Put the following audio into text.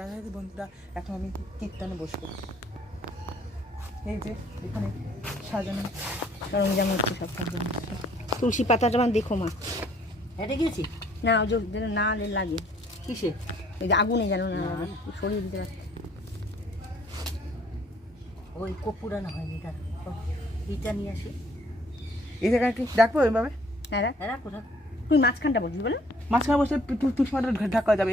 তাহলে বন্ধুরা এখন আমি কীর্তনে বসবো। এই যে এখানে সাজানো সরঞ্জাম হচ্ছে, সব সাজানো হচ্ছে। তুলসী পাতাটা আমার দেখো মা, হেঁটে গিয়েছি না ওই যেন না লাগে কিসে, ওই যে আগুনে যেন না লাগে, সরিয়ে দিতে পারছে। ওই কপুরানো হয়নি, তার এইটা নিয়ে আসি। এই জায়গায় কি ডাকবো ওইভাবে? হ্যাঁ হ্যাঁ রাখো রাখো। তুই মাঝখানটা বলছিস বলে মাঝখানে বসে তুষমাটা ঢাকা যাবে।